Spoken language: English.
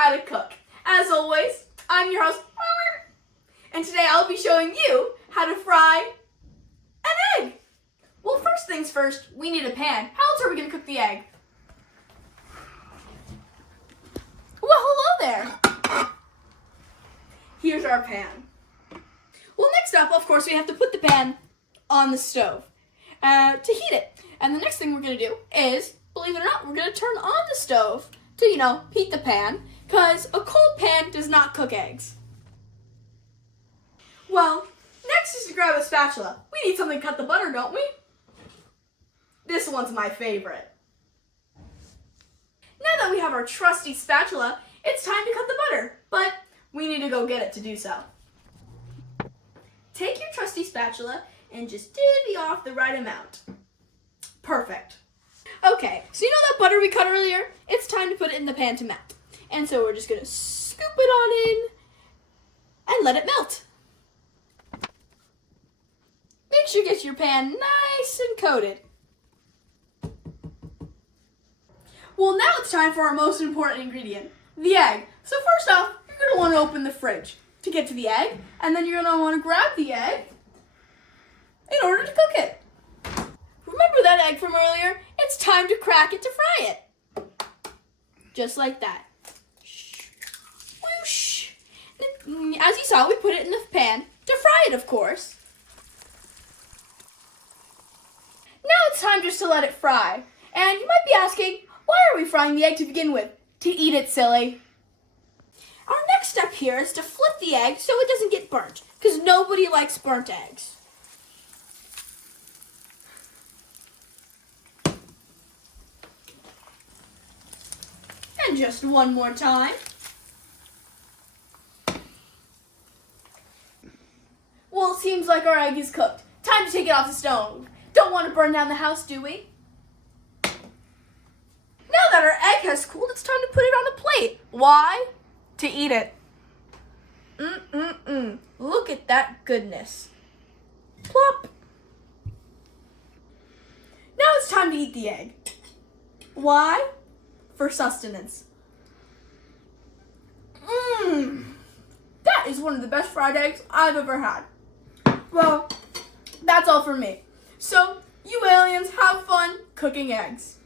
how to cook. As always, I'm your host, and today I'll be showing you how to fry an egg. Well, first things first, we need a pan. How else are we going to cook the egg? Well, hello there. Here's our pan. Well, next up, of course, we have to put the pan on the stove to heat it. And the next thing we're going to do is, believe it or not, we're going to turn on the stove to, heat the pan, because a cold pan does not cook eggs. Well, next is to grab a spatula. We need something to cut the butter, don't we? This one's my favorite. Now that we have our trusty spatula, it's time to cut the butter, but we need to go get it to do so. Take your trusty spatula and just divvy off the right amount. Perfect. Okay, so you know that butter we cut earlier? It's time to put it in the pan to melt. And so we're just going to scoop it on in and let it melt. Make sure you get your pan nice and coated. Well, now it's time for our most important ingredient, the egg. So first off, you're going to want to open the fridge to get to the egg, and then you're going to want to grab the egg in order to cook it. Remember that egg from earlier? It's time to crack it to fry it. Just like that. Whoosh. As you saw, we put it in the pan to fry it, of course. Now it's time just to let it fry. And you might be asking, why are we frying the egg to begin with? To eat it, silly. Our next step here is to flip the egg so it doesn't get burnt, because nobody likes burnt eggs. And just one more time. Well, it seems like our egg is cooked. Time to take it off the stove. Don't want to burn down the house, do we? Now that our egg has cooled, it's time to put it on a plate. Why? To eat it. Look at that goodness. Plop. Now it's time to eat the egg. Why? For sustenance. That is one of the best fried eggs I've ever had. Well, that's all for me. So, you aliens have fun cooking eggs.